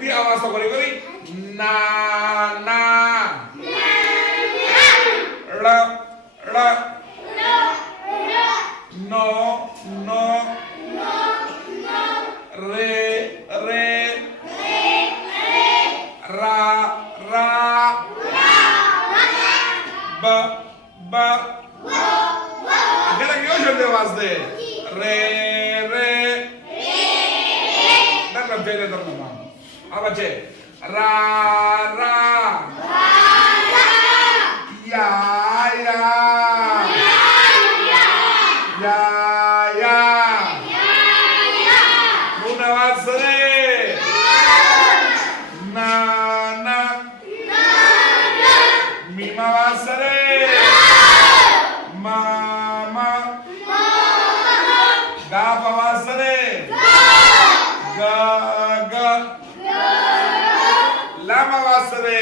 quindi avanza cori. Na. Ra. No. Re. Ra. Ba. Akhirnya kyo şöyle vazde. Re. Dar bene tornam. Apa ce? Ra. Ya. Una vazde. Na. Mima vazde. Ma. Ga vazde. Ga. Lama vazde.